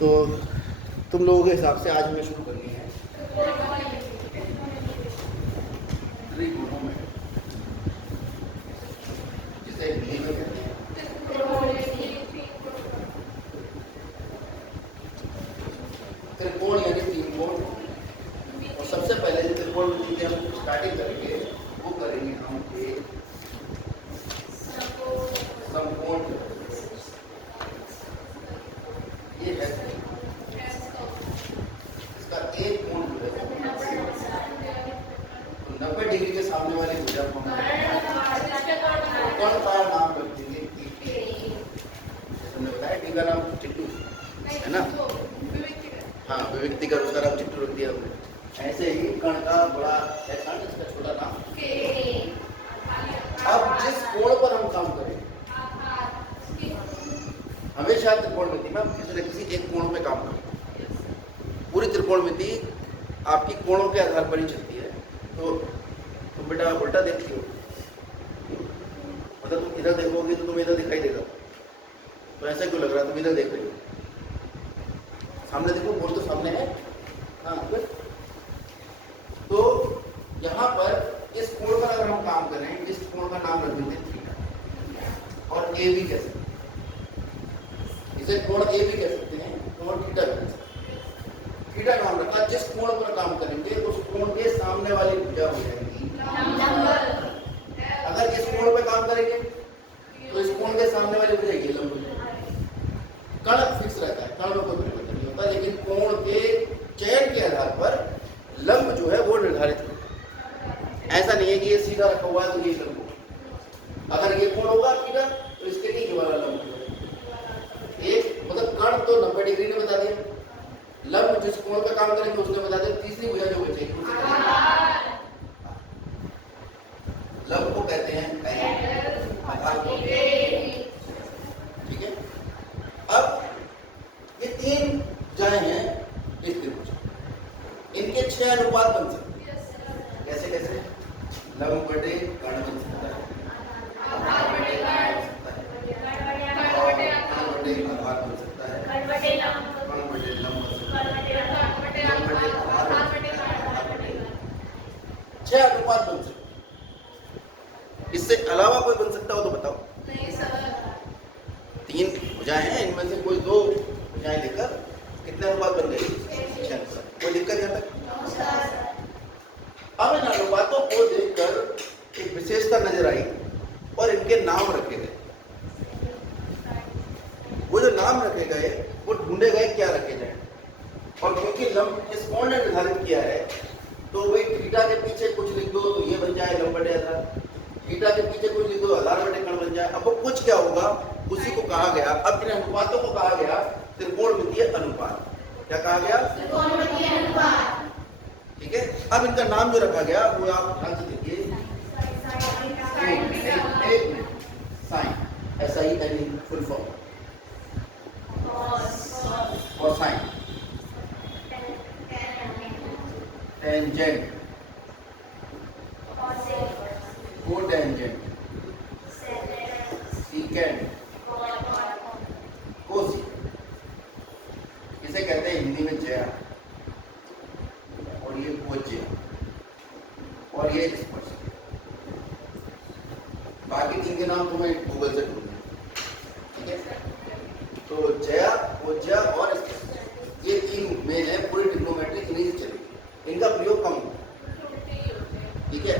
तो तुम लोगों के हिसाब से आज हमें शुरू करनी है त्रिगुणों में, जिसे हिंदी में कहते हैं त्रिकोण यानी तीन कोण। और सबसे पहले जो त्रिकोण की हम स्टार्टिंग करेंगे वो करेंगे हम एक समकोण। ये है इसका एक कोण जो है 90 डिग्री के सामने वाली भुजा को कोण का नाम रख देंगे टी। हमने बताया टी का नाम चिट्टू है ना। हाँ, विविक्ति का उसका नाम चिट्टू रख दिया हमने। ऐसे ही कण का बड़ा ऐसा इसका छोटा नाम के। अब जिस कोण पर हम काम करें हमेशा त्रिकोणमिति में किसी न किसी एक कोण पे काम करें। पूरी त्रिकोणमिति आपकी कोणों के आधार पर ही चलती है। तो तुम बेटा उल्टा देखती हो, मतलब तुम इधर देखोगे तो तुम्हें इधर दिखाई देगा, तो ऐसा क्यों लग रहा है तुम इधर देख रही हो? सामने देखो, कोण तो सामने है। हाँ, तो यहाँ पर इस कोण पर अगर हम काम करें, इस कोण का नाम रख देते हैं थीटा, और ए भी कह सकते हैं। इसे कोण ए भी कह सकते हैं, कोण थीटा भी कह सकते हैं। थीटा नाम रखा, जिस कोण पर काम करेंगे उस कोण के सामने वाली भुजा हो जाएगी लंब। अगर इस कोण पे काम करेंगे तो इस कोण के सामने वाली भुजा ये लंब हो जाएगी। कण फिक्स रहता है, कण में कोई परिवर्तन नहीं होता, लेकिन कोण के चयन के आधार पर लंब जो है वो निर्धारित होता है। ऐसा नहीं है कि ये सीधा रखा हुआ है तो ये लंब होगा। अगर ये कोण होगा थीटा तो इसके नीचे वाला लंब होगा। एक मतलब कण तो 90 डिग्री ने बता दिया, लंब जिस कोण पे काम करेंगे उसने बता दिया। तीसरी भुजा जो बचेगी लंब को कहते हैं आधार। ठीक है। अब ये तीन भुजाएं हैं इस त्रिभुज, इनके 6 अनुपात बन सकते हैं। कैसे कैसे? लंब बटे कण बन सकता है, आधार बटे कण बन सकता है, आधार बन सकता है, कण बटे लंब बन सकता है। 6 अनुपात बन सकते हैं। इससे अलावा कोई बन सकता हो तो बताओ। नहीं सर। 3 भुजाएं हैं, इनमें से कोई 2 भुजाएं लेकर कितने अनुपात बन गए? 6 अनुपात। कोई दिक्कत यहाँ तक? अब इन अनुपातों को देखकर एक विशेषता नजर आई और इनके नाम रखे गए। वो जो नाम रखे गए वो ढूंढे गए क्या रखे जाए। और क्योंकि लंब इस कोण ने निर्धारित किया है तो भाई थीटा के पीछे कुछ लिख दो तो ये बन जाए लंब बटे आधार, थीटा के पीछे कुछ लिख दो आधार बटे कण बन जाए। अब वो कुछ क्या होगा उसी को कहा गया, अब इन अनुपातों को कहा गया त्रिकोणमितीय अनुपात। क्या कहा गया? त्रिकोणमितीय अनुपात। ठीक है। अब इनका नाम जो रखा गया वो आप ध्यान से देखिए, sine, SIN full form, cosine, tangent, cotangent, secant, cosec. इसे कहते हैं हिंदी में ज्या, और ये कोज्या, और ये स्पर्श। बाकी 3 के नाम तुम्हें गूगल से ढूंढना। ठीक है। तो जया, कोज्या और स्पर्श, ये 3 मेन है पूरी ट्रिग्नोमेट्री, इन्हीं से चलेगी। इनका प्रयोग कम होगा। ठीक है।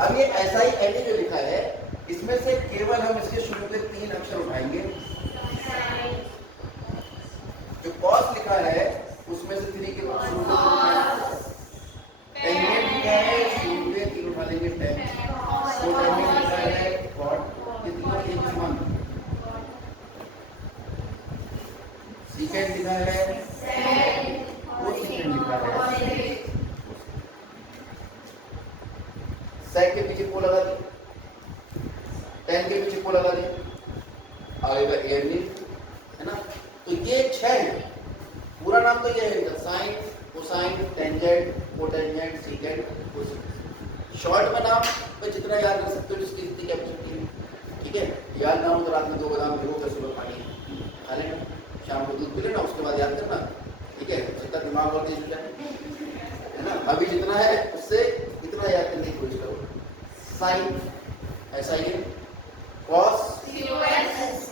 अब ये SIN जो लिखा है इसमें से केवल हम इसके शुरू के 3 अक्षर उठाएंगे। जो कॉस लिखा है उसमें से 3 के शुरू टेंजेंट लिखा है, शुरू के 3 उठा लेंगे टेन। कोटेंजेंट लिखा है कॉट, ये तीनों एक समान। सीकेंट लिखा है, कोसेकेंट लिखा है। सेक के पीछे को लगा दी, टेन के पीछे को लगा दी, आएगा एयर है ना। तो ये 6 है। पूरा नाम तो ये है sine, cosine, tangent, cotangent, secant, cosecant. Short में नाम पे जितना याद कर सकते हो जिसकी जितनी कैपेसिटी है। ठीक है, याद ना हो तो रात में 2 बादाम भिगो कर सुबह पानी खा लेना, शाम को दूध पी लेना, उसके बाद याद करना, ठीक है, जितना दिमाग और तेज हो जाए, है ना। अभी जितना है उससे इतना याद करने की कोशिश करो। साइन ऐसा ही है, कॉस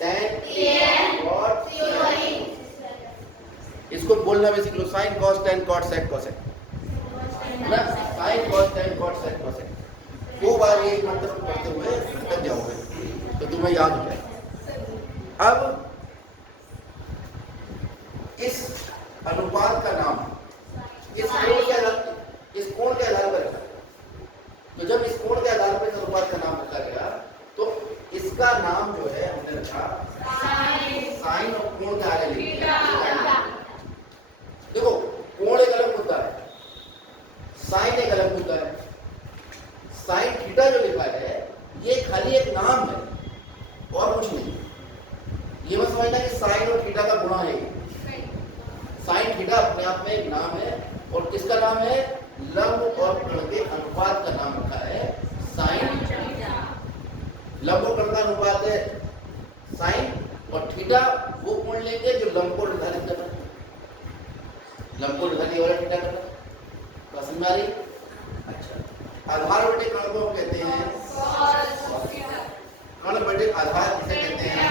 टेन कॉट, इसको बोलना भी सीख लो, sine cos tan cot sec cosec, है ना। Sine cos tan cot sec cosec 2 बार ये मंत्र पढ़ते हुए थक जाओगे तो तुम्हें याद हो जाए। अब इस अनुपात का नाम इस कोण के आधार पर रखा, तो जब इस कोण के आधार पर इस अनुपात का नाम रखा गया तो इसका नाम जो है हमने रखा साइन और कोण के आगे लिखा। देखो कोण एक अलग मुद्दा है, साइन एक अलग मुद्दा है। साइन थीटा जो लिखा है ये खाली एक नाम है और कुछ नहीं। ये मत समझना कि साइन और थीटा का गुणा है, साइन थीटा अपने आप में एक नाम है और किसका नाम है, लंब और कोण के अनुपात का नाम रखा है साइन। लंब और कोण का अनुपात है साइन और थीटा वो कोण लेंगे जो लंब को निर्धारित करना है, लंब को निर्धारित वाला थीटा करना। समझ में आ रही? अच्छा, आधार बटे कण को हम कहते हैं कण बटे आधार किसे कहते हैं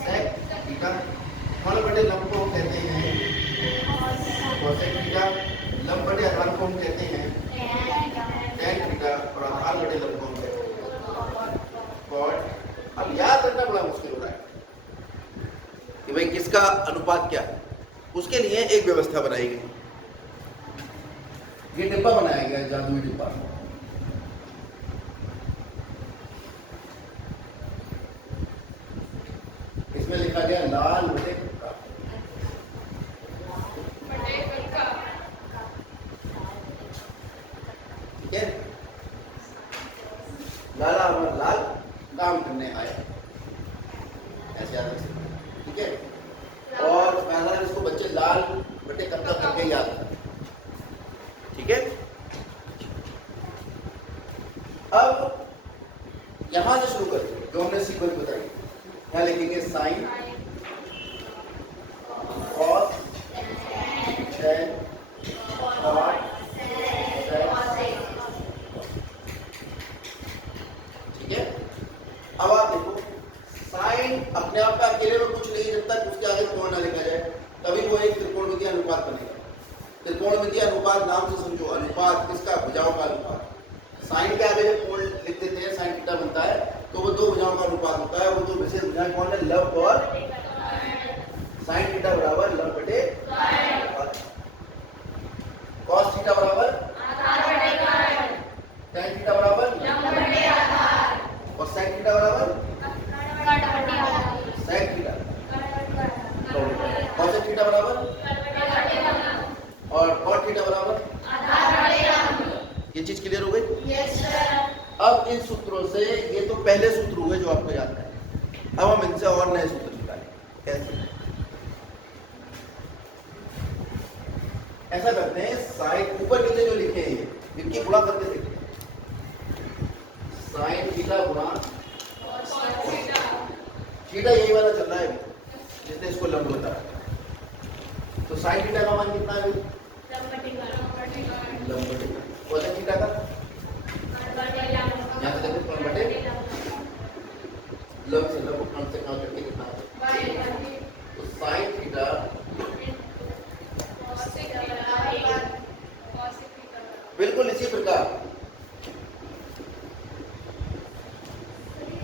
सेक थीटा, कण बटे लंब को हम कहते हैं कोसेक थीटा, लंब बटे आधार को हम कहते हैं टेन थीटा और आधार बटे लंब को हम कहते हैं कॉट। अब याद रखना बड़ा मुश्किल हो रहा है कि भाई किसका अनुपात क्या है। उसके लिए एक व्यवस्था बनाई गई, ये डिब्बा बनाया गया, जादुई डिब्बा। इसमें लिखा गया लाल बटे कक्का, ठीक है। लाला अमर लाल काम करने आया, ऐसे याद रख सकते, ठीक है। और पहला इसको बच्चे लाल बटे कक्का करके याद रखते, ठीक है। अब यहां से शुरू करते जो हमने सीक्वेंस बताई, यहां लिखेंगे साइन कॉस टेन कॉट ठीक है। अब आप देखो साइन अपने आप का अकेले में कुछ नहीं, जब तक उसके आगे कोण ना लिखा जाए तभी वो एक त्रिकोणमितीय अनुपात बनेगा। त्रिकोणमितीय अनुपात नाम से समझो, अनुपात किसका, भुजाओं का अनुपात। साइन के आगे जब कोण लिख देते हैं साइन थीटा बनता है तो वो 2 भुजाओं का अनुपात होता है। वो 2 विशेष भुजाएं कौन है, लंब और साइन थीटा बराबर लंब बटे कॉस थीटा बराबर टेन थीटा बराबर और सेक थीटा बराबर सेक थीटा, कॉसेक थीटा बराबर और कॉट थीटा बराबर। ये चीज क्लियर हो गई? Yes sir. अब इन सूत्रों से, ये तो पहले सूत्र हुए जो आपको याद है, अब हम इनसे और नए सूत्र निकालें। कैसे? ऐसा करते हैं, साइन ऊपर नीचे जो लिखे हैं इनकी गुणा करके देखते हैं। साइन थीटा गुणा थीटा, यही वाला चल रहा है जिसने इसको लंब बताया। तो साइन थीटा का मान कितना है? लंब बटे कोसेक थीटा का यहाँ से देखो कोण बटे लंब से लंब कोण से कम करके कितना है? तो साइन थीटा बिल्कुल इसी प्रकार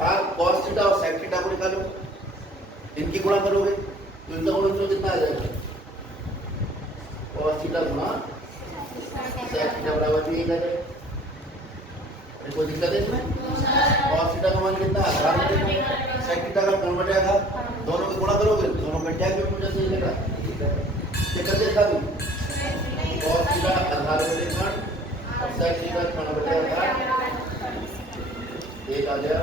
आप कॉस थीटा और सेक थीटा को निकालो, इनकी गुणा करोगे तो इनका गुणा कितना आ जाएगा? कॉस थीटा गुणा सेक थीटा बराबर भी आ जाएगा। कोई दिक्कत है इसमें? कॉस थीटा का मान कितना है? आधार बटे सेक थीटा का कोण बटे आधार, दोनों को गुणा करोगे दोनों कट जाएंगे। मुझे सही लग रहा है, चेक कर देखा तुम। कॉस थीटा आधार बटे कोण और सेक थीटा कोण बटे आधार, एक आ गया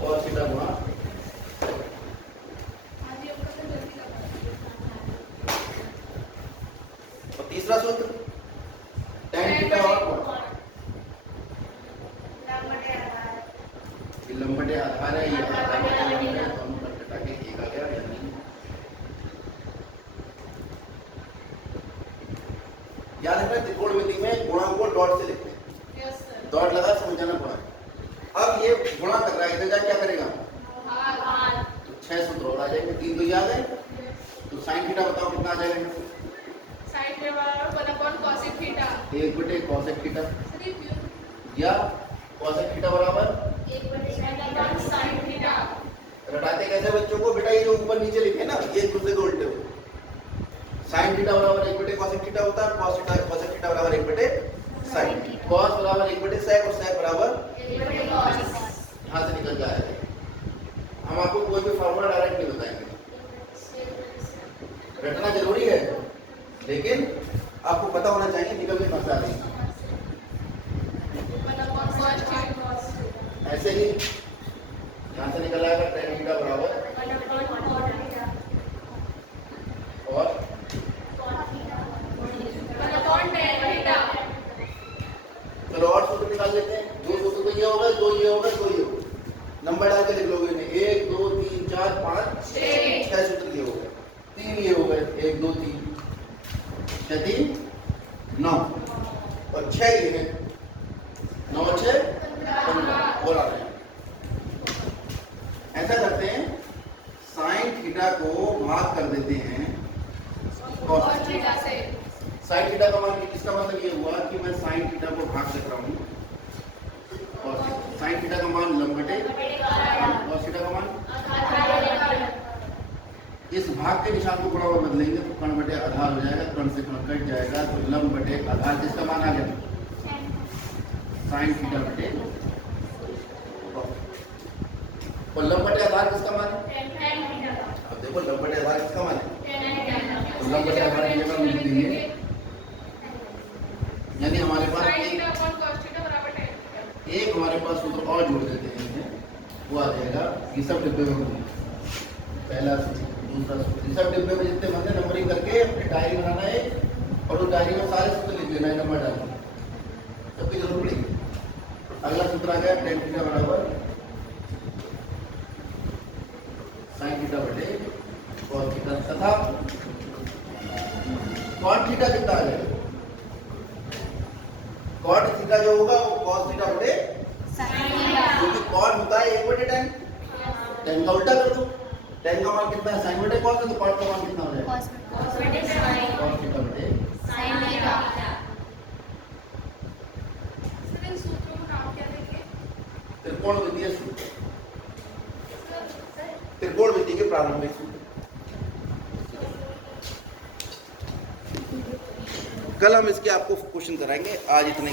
कॉस थीटा गुणा। और तीसरा सूत्र टेन थीटा और कोण के एक आ गया या नहीं। याद रखना त्रिकोणमिति में गुणा को डॉट से लिखते हैं। डॉट लगा समझाना पड़ा। अब ये गुणा कर रहा है, इधर क्या करेगा? तो 6 सूत्र और आ जाएंगे। 3 तो याद है, तो साइन थीटा बताओ कितना आ जाएगा? साइन थीटा बराबर 1/cos थीटा 1/cos थीटा या cos थीटा बराबर 1/sin थीटा। रटाते कैसे बच्चों को? बेटा ये जो ऊपर नीचे लिखे ना, ये एक दूसरे को उल्टे हो। साइन थीटा बराबर 1/cos थीटा होता है, cos थीटा बराबर 1/sin, cos बराबर 1/sec और sec बराबर 1/cos। यहाँ से निकल जाएगा। हम आपको कोई भी फार्मूला डायरेक्ट नहीं बताएंगे, रटना जरूरी है, लेकिन आपको पता होना चाहिए निकल के कहाँ से आ रही है। ऐसे ही यहाँ से निकल आएगा tan थीटा बराबर और चलो और सूत्र निकाल लेते हैं। दो सूत्र तो ये होगा, दो ये होगा, दो ये होगा। नंबर डाल के लिख लोगे इन्हें, 1 2 3 4 5 6 सूत्र ये हो गए। 3 ये हो गए, 1 2 3 6 3 9 और 6 ये है, 9 6 15 और आ रहे हैं। ऐसा करते हैं, साइन थीटा को भाग कर देते हैं cos थीटा से। साइन थीटा का मान, इसका मतलब ये हुआ कि मैं साइन थीटा को भाग कर रहा हूँ और साइन थीटा का मान लंब बटे cos थीटा का मान। इस भाग के निशान को थोड़ा और बदलेंगे तो कर्ण बटे आधार हो जाएगा, कर्ण से कर्ण कट जाएगा, तो लंब बटे आधार जिसका मान आ गया साइन थीटा बटे और लंब बटे आधार किसका मान है? अब देखो लंब बटे आधार किसका मान है? तो लंब बटे आधार की जगह हम लिख देंगे, यानी हमारे पास एक हमारे पास सूत्र और जोड़ देते हैं, वो आ जाएगा। ये सब डिब्बे में पहला सूत्र, दूसरा सूत्र, ये सब डिब्बे में जितने बनते नंबरिंग करके अपनी डायरी बनाना है और उस डायरी में सारे सूत्र लिख देना है, नंबर डालना, सबकी जरूरत पड़ेगी। अगला सूत्र आ गया tan थीटा बराबर sin थीटा बटे cos थीटा तथा cot थीटा कितना आ जाएगा? cot थीटा जो होगा वो cos थीटा बटे क्योंकि cot होता है 1/tan, tan का उल्टा कर दो, tan का मान कितना है? sin बटे cos है, तो cot का मान कितना हो जाएगा? cos थीटा बटे sin थीटा। त्रिकोणमितीय सूत्र, त्रिकोणमिति के प्रारंभिक सूत्र। कल हम इसके आपको क्वेश्चन कराएंगे, आज इतने।